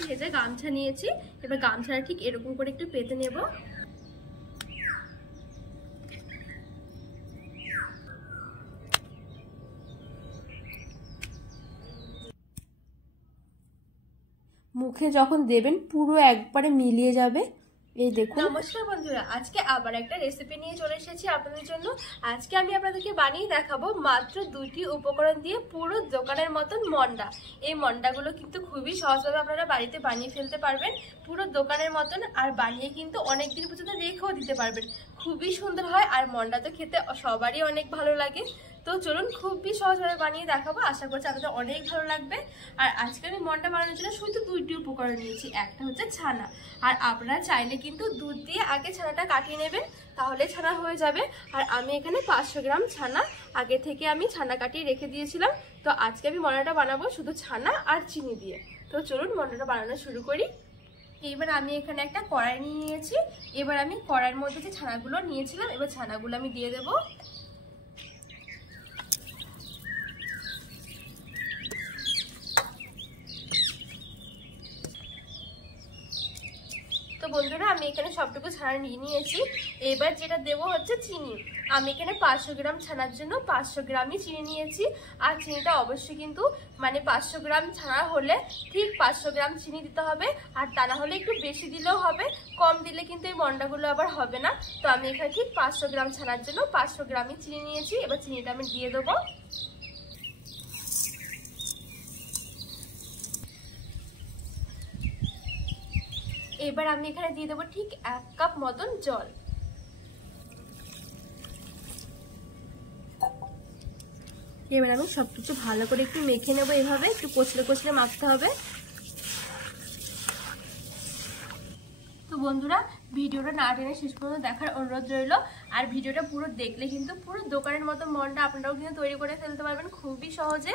ভেজে গামছা নিয়েছি, এবার গামছাটা ঠিক এরকম করে একটু পেতে নেব। মুখে যখন দেবেন পুরো একবারে মিলিয়ে যাবে। এই দেখুন। নমস্কার বন্ধুরা, আজকে আবার একটা রেসিপি নিয়ে চলে এসেছি আপনাদের জন্য। আজকে আমি আপনাদেরকে বানিয়ে দেখাবো মাত্র 2টি উপকরণ দিয়ে পুরো দোকানের মতন মন্ডা। এই মন্ডাগুলো কিন্তু খুবই সহজভাবে আপনারা বাড়িতে বানিয়ে ফেলতে পারবেন পুরো দোকানের মতন, আর বানিয়ে কিন্তু অনেকদিন পর্যন্ত রেখেও দিতে পারবেন। খুবই সুন্দর হয়, আর মন্ডা তো খেতে সবারই অনেক ভালো লাগে। তো চলুন খুবই সহজভাবে বানিয়ে দেখাবো, আশা করছি আপনাদের অনেক ভালো লাগবে। আর আজকে আমি মন্ডা বানানোর জন্য শুধু 2টি উপকরণ নিয়েছি। একটা হচ্ছে ছানা, আর আপনারা চাইলে কিন্তু দুধ দিয়ে আগে ছানাটা কাটিয়ে নেবেন, তাহলে ছানা হয়ে যাবে। আর আমি এখানে 500 গ্রাম ছানা আগে থেকে আমি ছানা কাটিয়ে রেখে দিয়েছিলাম। তো আজকে আমি মন্ডাটা বানাবো শুধু ছানা আর চিনি দিয়ে। তো চলুন মন্ডাটা বানানো শুরু করি। এবার আমি এখানে একটা কড়াই নিয়ে নিয়েছি। এবার আমি কড়াইয়ের মধ্যে যে ছানাগুলো নিয়েছিলাম, এবার ছানাগুলো আমি দিয়ে দেবো। তো বন্ধুরা, আমি এখানে সবটুকু ছানা নিয়ে নিয়েছি। এবার যেটা দেবো হচ্ছে চিনি। আমি এখানে 500 গ্রাম ছানার জন্য 500 গ্রামই চিনি নিয়েছি। আর চিনিটা অবশ্যই কিন্তু 500 গ্রাম ছানা হলে ঠিক 500 গ্রাম চিনি দিতে হবে, আর তা না হলে একটু বেশি দিলেও হবে, কম দিলে কিন্তু এই মন্ডাগুলো আবার হবে না। তো আমি এখানে ঠিক 500 গ্রাম ছানার জন্য 500 গ্রামই চিনি নিয়েছি। এবার চিনিটা আমি দিয়ে দেবো। এবার আমি এখানে দিয়ে দেবো ঠিক 1 কাপ মতন জল। এবার আমি সবকিছু ভালো করে একটু মেখে নেবো, এভাবে একটু কচলে কচলে মাখতে হবে। তো বন্ধুরা, ভিডিওটা না টেনে শেষ পর্যন্ত দেখার অনুরোধ রইল। আর ভিডিওটা পুরো দেখলে কিন্তু পুরো দোকানের মতো মন্ডা আপনারাও কিন্তু তৈরি করে ফেলতে পারবেন খুবই সহজে।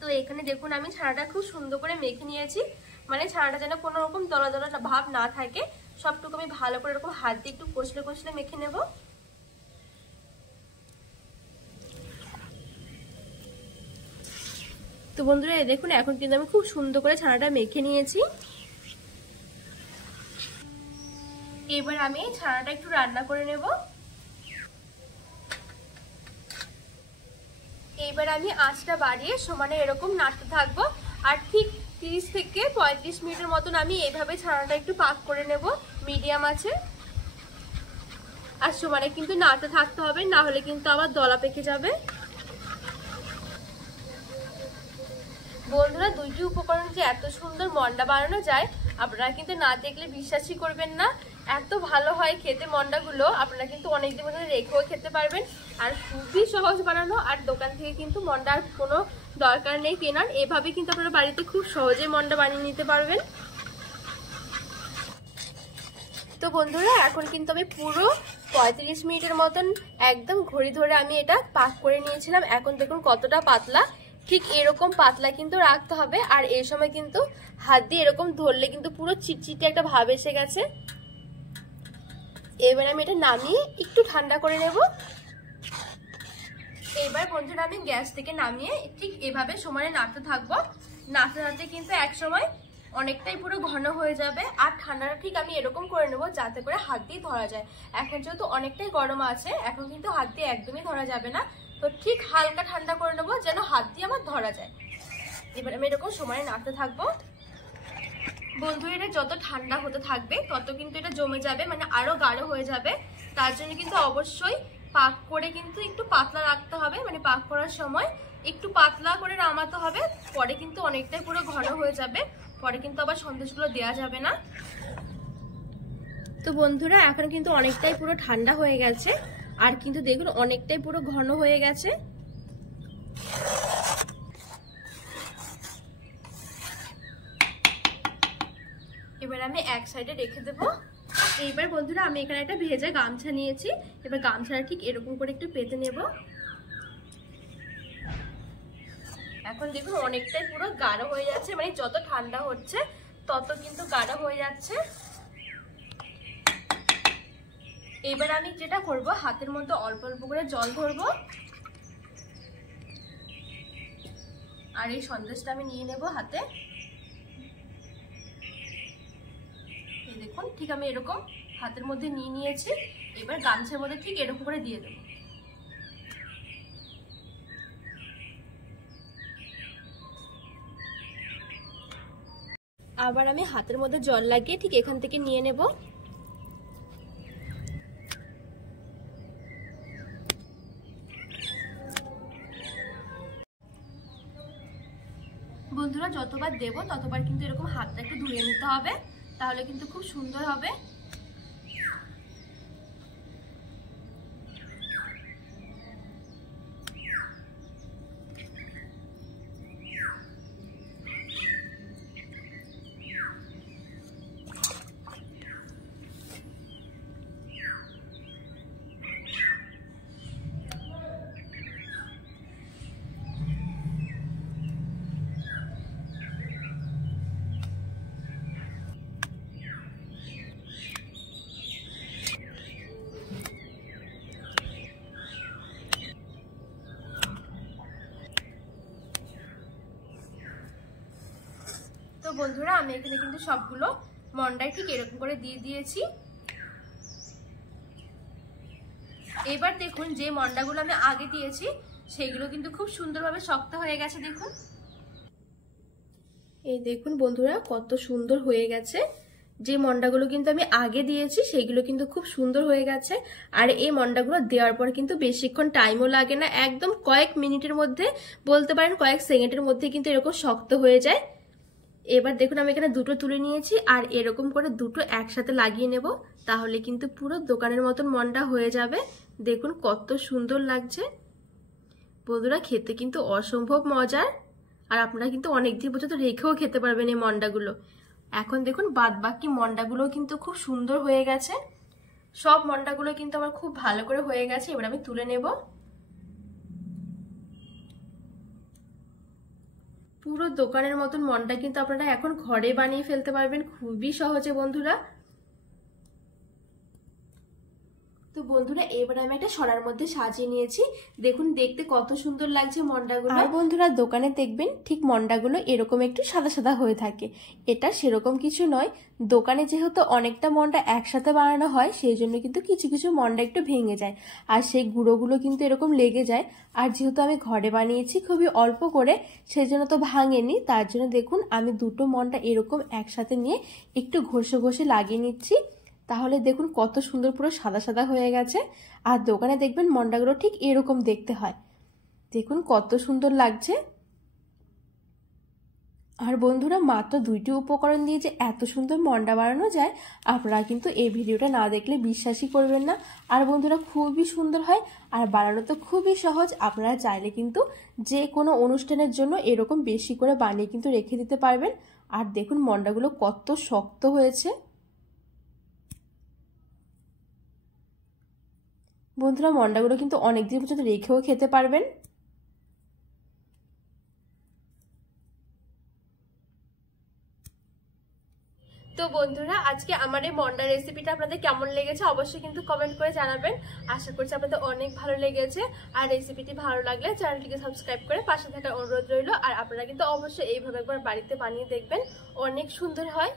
তো এখানে দেখুন আমি ছানাটা খুব সুন্দর করে মেখে নিয়েছি, ছানাটা যেন কোনো রকম দলা দলা ভাব না থাকে, সবটুকু আমি ভালো করে এরকম হাত দিয়ে একটু কষলে কষলে মেখে নেব। তো বন্ধুরা, এই দেখুন এখন কিন্তু আমি খুব সুন্দর করে ছানাটা মেখে নিয়েছি। এবার আমি ছানাটা একটু রান্না করে নেব। এবার আমি আঁচটা বাড়িয়ে সমানে এরকম নাড়তে থাকবো, আর ঠিক 30 থেকে 35 মিনিটের মতন আমি এইভাবে ছানাটা একটু পাক করে নেব মিডিয়াম আছে। আর সমানে কিন্তু নাড়তে থাকতে হবে, না হলে কিন্তু আবার দলা পেকে যাবে। বন্ধুরা, 2টি উপকরণ যে এত সুন্দর মন্ডা বানানো যায় আপনারা কিন্তু না দেখলে বিশ্বাসই করবেন না। এত ভালো হয় খেতে মন্ডাগুলো, আপনারা কিন্তু অনেকদিন পর্যন্ত রেখেও খেতে পারবেন। আর খুবই সহজ বানানো, আর দোকান থেকে কিন্তু মন্ডার কোনো দরকার নেই কেনার। এভাবে কিন্তু আপনারা বাড়িতে খুব সহজে মন্ডা বানিয়ে নিতে পারবেন। তো বন্ধুরা, এখন কিন্তু আমি পুরো 35 মিনিটের মতন একদম ঘড়ি ধরে আমি এটা পাক করে নিয়েছিলাম। এখন দেখুন কতটা পাতলা, ঠিক এরকম পাতলা কিন্তু রাখতে হবে। আর এই সময় কিন্তু হাত দিয়ে এরকম ধরলে কিন্তু পুরো চিটচিটে একটা ভাব এসে গেছে। এবার আমি এটা নামিয়ে একটু ঠান্ডা করে নেব। এবার বন্ধুরা, আমি গ্যাস থেকে নামিয়ে ঠিক এভাবে সমানে নাড়তে থাকবো। নাড়তে নাড়তে কিন্তু এক সময় অনেকটাই পুরো ঘন হয়ে যাবে। আর ঠান্ডাটা ঠিক আমি এরকম করে নেবো যাতে করে হাত দিয়ে ধরা যায়। এখন যেহেতু অনেকটাই গরম আছে, এখন কিন্তু হাত দিয়ে একদমই ধরা যাবে না। তো ঠিক হালকা ঠান্ডা করে নেবো যেন হাত দিয়ে আমার ধরা যায়। এবার আমি এরকম সময় নাড়তে থাকবো। বন্ধুরা, এটা যত ঠান্ডা হতে থাকবে তত কিন্তু এটা জমে যাবে, আরো গাঢ় হয়ে যাবে। তার জন্য কিন্তু অবশ্যই পাক করে কিন্তু একটু পাতলা রাখতে হবে, পাক করার সময় একটু পাতলা করে নামাতে হবে। পরে কিন্তু অনেকটাই পুরো ঘন হয়ে যাবে, পরে কিন্তু আবার সন্দেশগুলো দেওয়া যাবে না। তো বন্ধুরা, এখন কিন্তু অনেকটাই পুরো ঠান্ডা হয়ে গেছে, আর কিন্তু দেখুন অনেকটাই পুরো ঘন হয়ে গেছে। এবার আমি এক সাইডে রেখে দেবো। এইবার বন্ধুরা, আমি এখানে একটা ভেজা গামছা নিয়েছি। এবার গামছাটা ঠিক এরকম করে একটু পেতে নেব। এখন দেখুন অনেকটাই পুরো গাঢ় হয়ে যাচ্ছে, যত ঠান্ডা হচ্ছে তত কিন্তু গাঢ় হয়ে যাচ্ছে। এবার আমি যেটা করব, হাতের মধ্যে অল্প অল্প করে জল ধরবো, আর এই সন্দেশটা আমি নিয়ে নেব হাতে। দেখুন ঠিক আমি এরকম হাতের মধ্যে নিয়ে নিয়েছি। এবার গামছার মধ্যে ঠিক এরকম করে দিয়ে দেবো। আবার আমি হাতের মধ্যে জল লাগিয়ে ঠিক এখান থেকে নিয়ে নেব। বন্ধুরা যতবার দেব ততবার কিন্তু এরকম হাতটা একটু ধুয়ে নিতে হবে, তাহলে কিন্তু খুব সুন্দর হবে। তো বন্ধুরা আমি এখানে কিন্তু সবগুলো মন্ডাই ঠিক এরকম করে দিয়ে দিয়েছি। এবার দেখুন যে মন্ডাগুলো আমি আগে দিয়েছি সেগুলো কিন্তু খুব সুন্দরভাবে শক্ত হয়ে গেছে। দেখুন এই দেখুন বন্ধুরা কত সুন্দর হয়ে গেছে। যে মন্ডাগুলো কিন্তু আমি আগে দিয়েছি সেগুলো কিন্তু খুব সুন্দর হয়ে গেছে। আর এই মন্ডাগুলো দেওয়ার পর কিন্তু বেশিক্ষণ টাইমও লাগে না, একদম কয়েক মিনিটের মধ্যে, বলতে পারেন কয়েক সেকেন্ডের মধ্যে কিন্তু এরকম শক্ত হয়ে যায়। এবার দেখুন আমি এখানে দুটো তুলে নিয়েছি আর এরকম করে দুটো একসাথে লাগিয়ে নেব, তাহলে কিন্তু পুরো দোকানের মতন মন্ডা হয়ে যাবে। দেখুন কত সুন্দর লাগছে বন্ধুরা, খেতে কিন্তু অসম্ভব মজার। আর আপনারা কিন্তু অনেকদিন পর্যন্ত রেখেও খেতে পারবেন এই মন্ডাগুলো। এখন দেখুন বাদ বাকি মন্ডাগুলো কিন্তু খুব সুন্দর হয়ে গেছে। সব মন্ডাগুলো কিন্তু আমার খুব ভালো করে হয়ে গেছে। এবার আমি তুলে নেব। পুরো দোকানের মতন মন্ডা কিন্তু আপনারা এখন ঘরে বানিয়ে ফেলতে পারবেন খুবই সহজে বন্ধুরা। তো বন্ধুরা এবার আমি একটা সরার মধ্যে সাজিয়ে নিয়েছি। দেখুন দেখতে কত সুন্দর লাগছে মন্ডাগুলো। আর বন্ধুরা দোকানে দেখবেন ঠিক মন্ডাগুলো এরকম একটু সাদা সাদা হয়ে থাকে, এটা সেরকম কিছু নয়। দোকানে যেহেতু অনেকটা মন্ডা একসাথে বানানো হয় সেই জন্য কিন্তু কিছু কিছু মন্ডা একটু ভেঙে যায় আর সেই গুঁড়োগুলো কিন্তু এরকম লেগে যায়। আর যেহেতু আমি ঘরে বানিয়েছি খুবই অল্প করে, সেই জন্য তো ভাঙেনি। তার জন্য দেখুন আমি দুটো মন্ডা এরকম একসাথে নিয়ে একটু ঘষে ঘষে লাগিয়ে নিচ্ছি, তাহলে দেখুন কত সুন্দর পুরো সাদা সাদা হয়ে গেছে। আর দোকানে দেখবেন মন্ডাগুলো ঠিক এরকম দেখতে হয়। দেখুন কত সুন্দর লাগছে। আর বন্ধুরা মাত্র দুইটি উপকরণ দিয়ে যে এত সুন্দর মন্ডা বানানো যায় আপনারা কিন্তু এই ভিডিওটা না দেখলে বিশ্বাসই করবেন না। আর বন্ধুরা খুবই সুন্দর হয় আর বানানো তো খুবই সহজ। আপনারা চাইলে কিন্তু যে কোনো অনুষ্ঠানের জন্য এরকম বেশি করে বানিয়ে কিন্তু রেখে দিতে পারবেন। আর দেখুন মন্ডাগুলো কত শক্ত হয়েছে। বন্ধুরা মন্ডাগুলো কিন্তু অনেকদিন পর্যন্ত রেখেও খেতে পারবেন। তো বন্ধুরা আজকে আমার এই মন্ডা রেসিপিটা আপনাদের কেমন লেগেছে অবশ্যই কিন্তু কমেন্ট করে জানাবেন। আশা করছি আপনাদের অনেক ভালো লেগেছে। আর রেসিপিটি ভালো লাগলে চ্যানেলটিকে সাবস্ক্রাইব করে পাশে থাকার অনুরোধ রইল। আর আপনারা কিন্তু অবশ্যই এইভাবে একবার বাড়িতে বানিয়ে দেখবেন, অনেক সুন্দর হয়।